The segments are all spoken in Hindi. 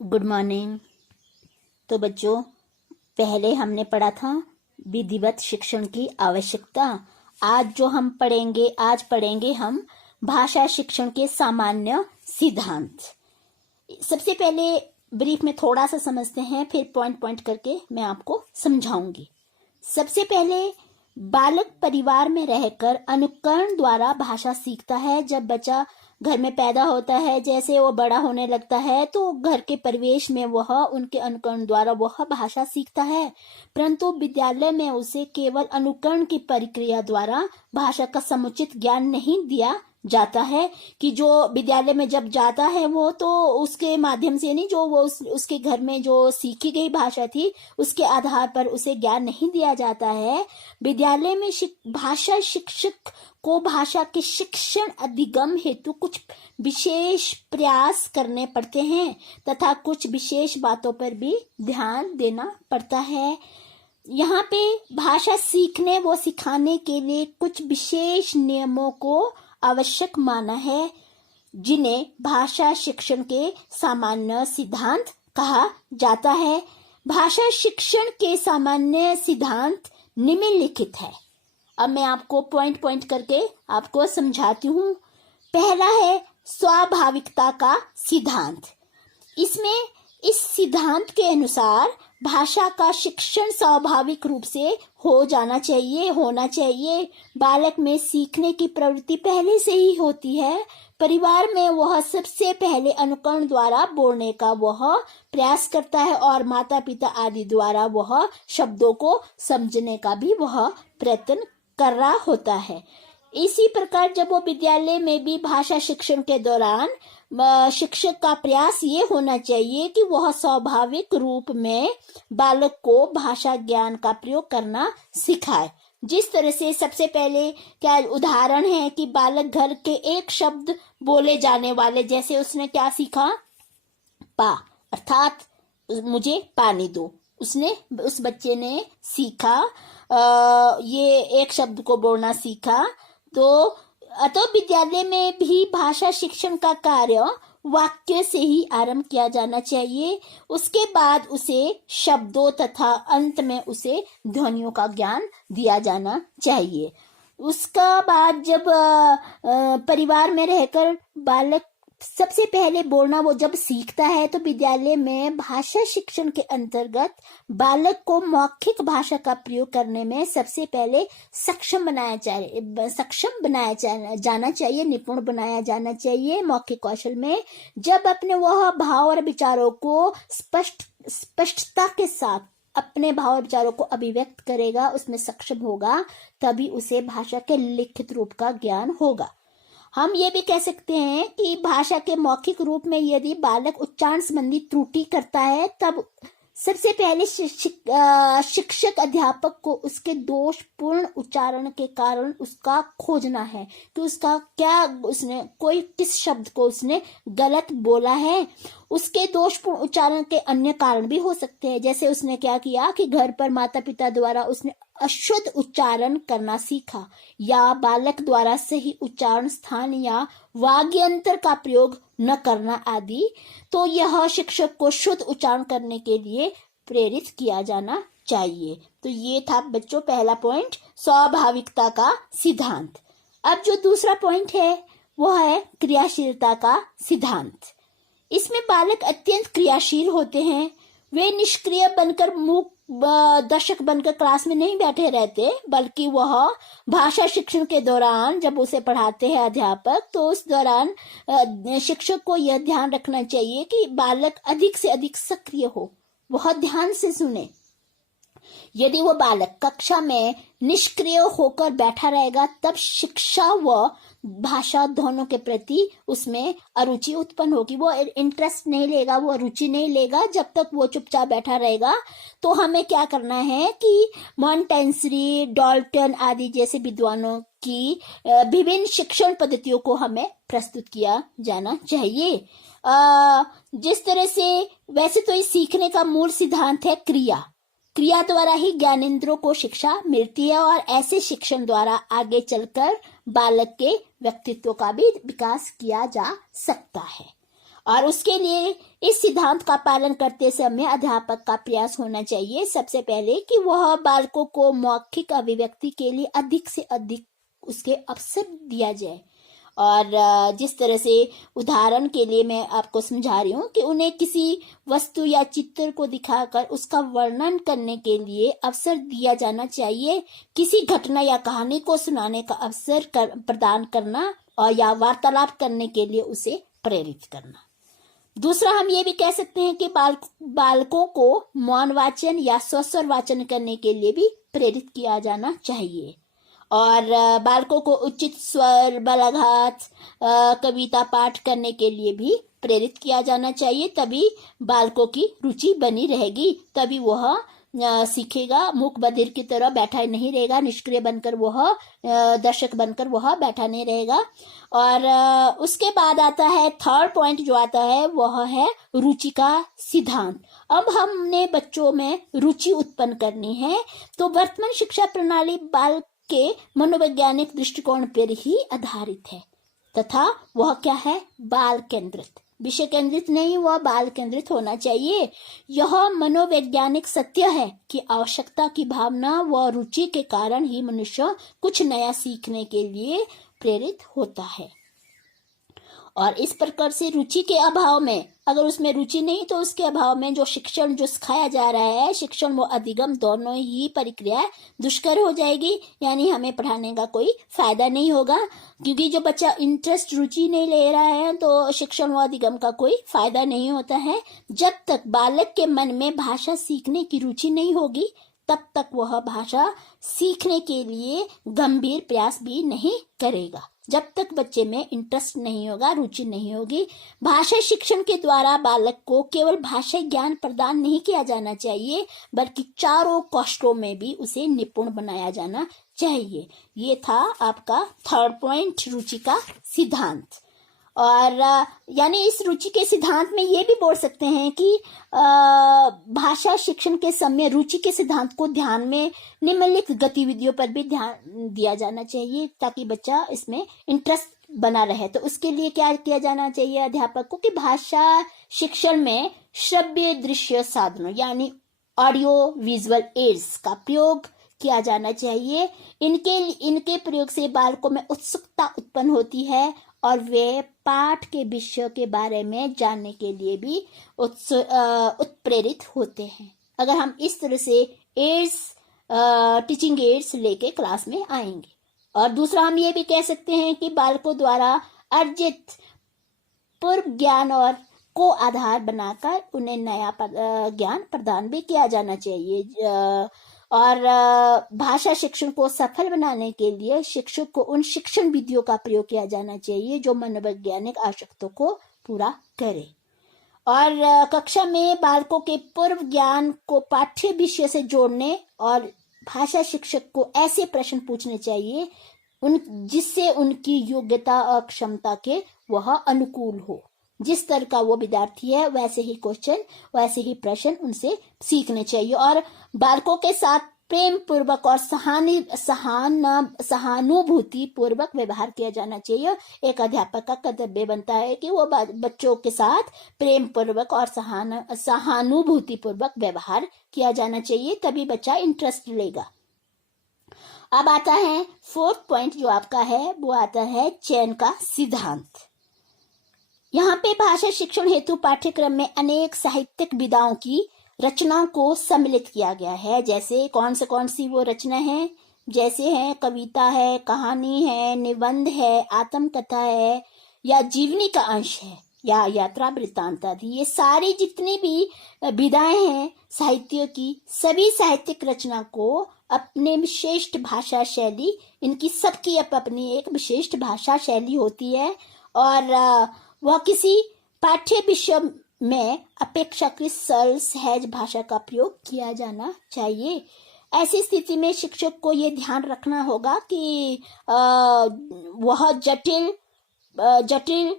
Good morning. तो बच्चों, पहले हमने पढ़ा था विधिवत शिक्षण की आवश्यकता। आज पढ़ेंगे हम भाषा शिक्षण के सामान्य सिद्धांत। सबसे पहले ब्रीफ में थोड़ा सा समझते हैं, फिर पॉइंट पॉइंट करके मैं आपको समझाऊंगी। सबसे पहले, बालक परिवार में रहकर अनुकरण द्वारा भाषा सीखता है। जब बच्चा घर में पैदा होता है, जैसे वो बड़ा होने लगता है, तो घर के परिवेश में वह उनके अनुकरण द्वारा वह भाषा सीखता है। परंतु विद्यालय में उसे केवल अनुकरण की प्रक्रिया द्वारा भाषा का समुचित ज्ञान नहीं दिया जाता है कि जो विद्यालय में जब जाता है वो तो उसके माध्यम से नहीं, जो वो उसके घर में जो सीखी गई भाषा थी उसके आधार पर उसे ज्ञान नहीं दिया जाता है। विद्यालय में भाषा शिक्षक को भाषा के शिक्षण अधिगम हेतु कुछ विशेष प्रयास करने पड़ते हैं तथा कुछ विशेष बातों पर भी ध्यान देना पड़ता है। यहाँ पे भाषा सीखने व सिखाने के लिए कुछ विशेष नियमों को आवश्यक माना है, जिन्हें भाषा शिक्षण के सामान्य सिद्धांत कहा जाता है। भाषा शिक्षण के सामान्य सिद्धांत निम्नलिखित है। अब मैं आपको पॉइंट पॉइंट करके आपको समझाती हूँ। पहला है स्वाभाविकता का सिद्धांत। इस सिद्धांत के अनुसार भाषा का शिक्षण स्वाभाविक रूप से होना चाहिए। बालक में सीखने की प्रवृत्ति पहले से ही होती है। परिवार में वह सबसे पहले अनुकरण द्वारा बोलने का वह प्रयास करता है और माता पिता आदि द्वारा वह शब्दों को समझने का भी वह प्रयत्न कर रहा होता है। इसी प्रकार जब वो विद्यालय में भी भाषा शिक्षण के दौरान शिक्षक का प्रयास ये होना चाहिए कि वह स्वाभाविक रूप में बालक को भाषा ज्ञान का प्रयोग करना सिखाए। जिस तरह से सबसे पहले क्या उदाहरण है कि बालक घर के एक शब्द बोले जाने वाले, जैसे उसने क्या सीखा, पा अर्थात मुझे पानी दो। उस बच्चे ने सीखा ये एक शब्द को बोलना सीखा। तो विद्यालय में भी भाषा शिक्षण का कार्य वाक्य से ही आरंभ किया जाना चाहिए। उसके बाद उसे शब्दों तथा अंत में उसे ध्वनियों का ज्ञान दिया जाना चाहिए। उसका बाद जब परिवार में रहकर बालक सबसे पहले बोलना वो जब सीखता है, तो विद्यालय में भाषा शिक्षण के अंतर्गत बालक को मौखिक भाषा का प्रयोग करने में सबसे पहले सक्षम बनाया जाना चाहिए, निपुण बनाया जाना चाहिए। मौखिक कौशल में जब अपने वह भाव और विचारों को स्पष्टता के साथ अपने भाव और विचारों को अभिव्यक्त करेगा, उसमें सक्षम होगा, तभी उसे भाषा के लिखित रूप का ज्ञान होगा। हम ये भी कह सकते हैं कि भाषा के मौखिक रूप में यदि बालक उच्चारण संबंधी त्रुटि करता है, तब सबसे पहले शिक्षक अध्यापक को उसके दोषपूर्ण उच्चारण के कारण उसका खोजना है कि उसका किस शब्द को उसने गलत बोला है। उसके दोषपूर्ण उच्चारण के अन्य कारण भी हो सकते हैं, जैसे उसने क्या किया कि घर पर माता पिता द्वारा उसने अशुद्ध उच्चारण करना सीखा, या बालक द्वारा सही उच्चारण स्थान या वाग्यंतर का प्रयोग न करना आदि। तो यह शिक्षक को शुद्ध उच्चारण करने के लिए प्रेरित किया जाना चाहिए। तो ये था बच्चों पहला पॉइंट, स्वाभाविकता का सिद्धांत। अब जो दूसरा पॉइंट है वो है क्रियाशीलता का सिद्धांत। इसमें बालक अत्यंत क्रियाशील होते हैं। वे निष्क्रिय बनकर मूक दर्शक बनकर क्लास में नहीं बैठे रहते, बल्कि वह भाषा शिक्षण के दौरान जब उसे पढ़ाते हैं अध्यापक, तो उस दौरान शिक्षक को यह ध्यान रखना चाहिए कि बालक अधिक से अधिक सक्रिय हो, बहुत ध्यान से सुने। यदि वो बालक कक्षा में निष्क्रिय होकर बैठा रहेगा, तब शिक्षा व भाषा दोनों के प्रति उसमें अरुचि उत्पन्न होगी। वो इंटरेस्ट नहीं लेगा, वो रुचि नहीं लेगा जब तक वो चुपचाप बैठा रहेगा। तो हमें क्या करना है कि मॉन्टेसरी, डाल्टन आदि जैसे विद्वानों की विभिन्न शिक्षण पद्धतियों को हमें प्रस्तुत किया जाना चाहिए। जिस तरह से वैसे तो इस सीखने का मूल सिद्धांत है क्रिया द्वारा ही ज्ञानेंद्रों को शिक्षा मिलती है, और ऐसे शिक्षण द्वारा आगे चलकर बालक के व्यक्तित्व का भी विकास किया जा सकता है। और उसके लिए इस सिद्धांत का पालन करते समय अध्यापक का प्रयास होना चाहिए सबसे पहले कि वह बालकों को मौखिक अभिव्यक्ति के लिए अधिक से अधिक उसके अवसर दिया जाए। और जिस तरह से उदाहरण के लिए मैं आपको समझा रही हूँ कि उन्हें किसी वस्तु या चित्र को दिखाकर उसका वर्णन करने के लिए अवसर दिया जाना चाहिए, किसी घटना या कहानी को सुनाने का अवसर प्रदान करना और या वार्तालाप करने के लिए उसे प्रेरित करना। दूसरा, हम ये भी कह सकते हैं कि बालकों को मौन वाचन या स्वस्वर वाचन करने के लिए भी प्रेरित किया जाना चाहिए और बालकों को उचित स्वर, बलाघात, कविता पाठ करने के लिए भी प्रेरित किया जाना चाहिए। तभी बालकों की रुचि बनी रहेगी, तभी वह सीखेगा। मूक बधिर की तरह बैठा नहीं रहेगा, निष्क्रिय बनकर वह दर्शक बनकर वह बैठा नहीं रहेगा। और उसके बाद आता है थर्ड पॉइंट जो आता है वह है रुचि का सिद्धांत। अब हमने बच्चों में रुचि उत्पन्न करनी है, तो वर्तमान शिक्षा प्रणाली बाल के मनोवैज्ञानिक दृष्टिकोण पर ही आधारित है तथा वह क्या है, बाल केंद्रित, विषय केंद्रित नहीं, वह बाल केंद्रित होना चाहिए। यह मनोवैज्ञानिक सत्य है कि आवश्यकता की भावना व रुचि के कारण ही मनुष्य कुछ नया सीखने के लिए प्रेरित होता है। और इस प्रकार से रुचि के अभाव में, अगर उसमें रुचि नहीं तो उसके अभाव में जो शिक्षण जो सिखाया जा रहा है, शिक्षण व अधिगम दोनों ही प्रक्रिया दुष्कर हो जाएगी, यानी हमें पढ़ाने का कोई फायदा नहीं होगा, क्योंकि जो बच्चा इंटरेस्ट रुचि नहीं ले रहा है तो शिक्षण व अधिगम का कोई फायदा नहीं होता है। जब तक बालक के मन में भाषा सीखने की रुचि नहीं होगी तब तक वह भाषा सीखने के लिए गंभीर प्रयास भी नहीं करेगा। जब तक बच्चे में इंटरेस्ट नहीं होगा, रुचि नहीं होगी। भाषा शिक्षण के द्वारा बालक को केवल भाषा ज्ञान प्रदान नहीं किया जाना चाहिए, बल्कि चारों कौशलों में भी उसे निपुण बनाया जाना चाहिए। ये था आपका थर्ड पॉइंट, रुचि का सिद्धांत। और यानी इस रुचि के सिद्धांत में ये भी बोल सकते हैं कि भाषा शिक्षण के समय रुचि के सिद्धांत को ध्यान में निम्नलिखित गतिविधियों पर भी ध्यान दिया जाना चाहिए ताकि बच्चा इसमें इंटरेस्ट बना रहे। तो उसके लिए क्या किया जाना चाहिए अध्यापक को कि भाषा शिक्षण में श्रव्य दृश्य साधनों यानी ऑडियो विजुअल एड्स का प्रयोग किया जाना चाहिए। इनके प्रयोग से बालकों में उत्सुकता उत्पन्न होती है और वे पाठ के विषय के बारे में जानने के लिए भी उत्प्रेरित होते हैं, अगर हम इस तरह से एड्स टीचिंग एड्स लेके क्लास में आएंगे। और दूसरा, हम ये भी कह सकते हैं कि बालकों द्वारा अर्जित पूर्व ज्ञान और को आधार बनाकर उन्हें नया ज्ञान प्रदान भी किया जाना चाहिए। और भाषा शिक्षण को सफल बनाने के लिए शिक्षक को उन शिक्षण विधियों का प्रयोग किया जाना चाहिए जो मनोवैज्ञानिक आवश्यकताओं को पूरा करे। और कक्षा में बालकों के पूर्व ज्ञान को पाठ्य विषय से जोड़ने और भाषा शिक्षक को ऐसे प्रश्न पूछने चाहिए जिससे उनकी योग्यता और क्षमता के वह अनुकूल हो। जिस तरह का वो विद्यार्थी है वैसे ही क्वेश्चन, वैसे ही प्रश्न उनसे सीखने चाहिए। और बालकों के साथ प्रेम पूर्वक और सहानुभूति पूर्वक व्यवहार किया जाना चाहिए। एक अध्यापक का कर्तव्य बनता है कि वो बच्चों के साथ प्रेम पूर्वक और सहानुभूति पूर्वक व्यवहार किया जाना चाहिए, तभी बच्चा इंटरेस्ट लेगा। अब आता है फोर्थ पॉइंट जो आपका है, वो आता है चयन का सिद्धांत। यहाँ पे भाषा शिक्षण हेतु पाठ्यक्रम में अनेक साहित्यिक विधाओं की रचनाओं को सम्मिलित किया गया है। जैसे कौन सी वो रचना है, जैसे है कविता है, कहानी है, निबंध है, आत्मकथा है, या जीवनी का अंश है, या यात्रा वृत्तांत आदि। ये सारी जितनी भी विधाएं हैं साहित्य की, सभी साहित्यिक रचना को अपने विशिष्ट भाषा शैली, इनकी सबकी अपनी एक विशिष्ट भाषा शैली होती है और वह किसी पाठ्य विषय में अपेक्षाकृत सरल सहज भाषा का प्रयोग किया जाना चाहिए। ऐसी स्थिति में शिक्षक को ये ध्यान रखना होगा कि वह जटिल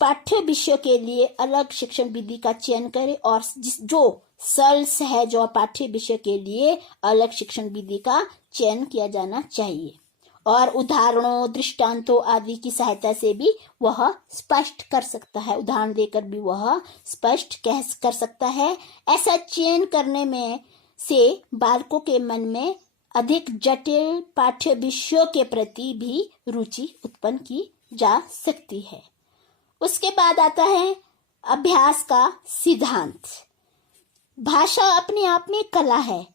पाठ्य विषय के लिए अलग शिक्षण विधि का चयन करे और जो सरल सहज और पाठ्य विषय के लिए अलग शिक्षण विधि का चयन किया जाना चाहिए। और उदाहरणों, दृष्टांतों आदि की सहायता से भी वह स्पष्ट कर सकता है, उदाहरण देकर भी वह स्पष्ट कर सकता है। ऐसा चयन करने में से बालकों के मन में अधिक जटिल पाठ्य विषयों के प्रति भी रुचि उत्पन्न की जा सकती है। उसके बाद आता है अभ्यास का सिद्धांत। भाषा अपने आप में कला है,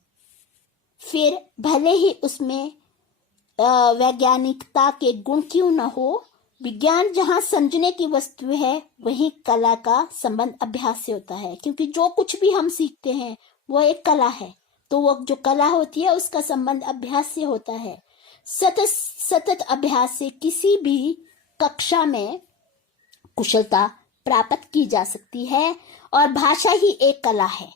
फिर भले ही उसमें वैज्ञानिकता के गुण क्यों न हो, विज्ञान जहाँ समझने की वस्तु है वहीं कला का संबंध अभ्यास से होता है, क्योंकि जो कुछ भी हम सीखते हैं वो एक कला है, तो वो जो कला होती है उसका संबंध अभ्यास से होता है। सतत अभ्यास से किसी भी कक्षा में कुशलता प्राप्त की जा सकती है और भाषा ही एक कला है,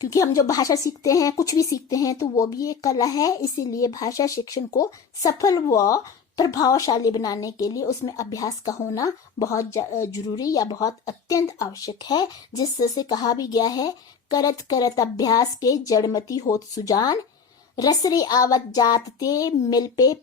क्योंकि हम जो भाषा सीखते हैं, कुछ भी सीखते हैं, तो वो भी एक कला है। इसीलिए भाषा शिक्षण को सफल व प्रभावशाली बनाने के लिए उसमें अभ्यास का होना बहुत जरूरी या बहुत अत्यंत आवश्यक है। जिससे कहा भी गया है, करत करत अभ्यास के जड़मती होत सुजान, रसरे आवत जात ते मिल पे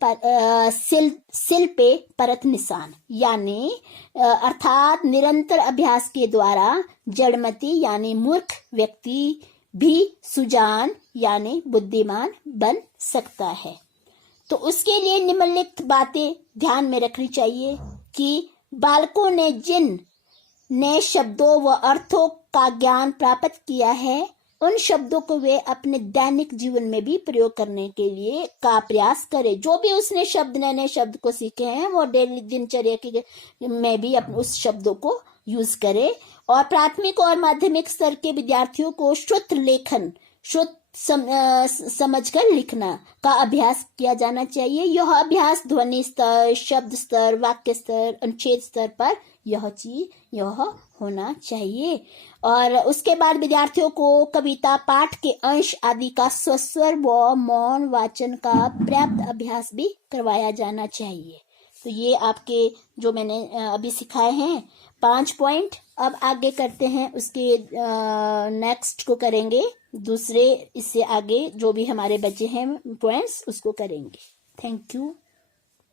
सिल पे परत निशान। यानी अर्थात निरंतर अभ्यास के द्वारा जड़मती यानी मूर्ख व्यक्ति भी सुजान यानी बुद्धिमान बन सकता है। तो उसके लिए निम्नलिखित बातें ध्यान में रखनी चाहिए कि बालकों ने जिन नए शब्दों व अर्थों का ज्ञान प्राप्त किया है, उन शब्दों को वे अपने दैनिक जीवन में भी प्रयोग करने के लिए का प्रयास करें। जो भी उसने शब्द, नए नए शब्द को सीखे हैं, वो डेली दिनचर्या के में भी अपने उस शब्दों को यूज करे। और प्राथमिक और माध्यमिक स्तर के विद्यार्थियों को शुद्ध लेखन, शुद्ध समझकर लिखना का अभ्यास किया जाना चाहिए। यह अभ्यास ध्वनि स्तर, शब्द स्तर, वाक्य स्तर, अनुच्छेद स्तर पर यह होना चाहिए। और उसके बाद विद्यार्थियों को कविता, पाठ के अंश आदि का स्वस्वर व मौन वाचन का पर्याप्त अभ्यास भी करवाया जाना चाहिए। तो ये आपके जो मैंने अभी सिखाए हैं 5 पॉइंट। अब आगे करते हैं, उसके नेक्स्ट को करेंगे, दूसरे इससे आगे जो भी हमारे बचे हैं पॉइंट्स उसको करेंगे। Thank you.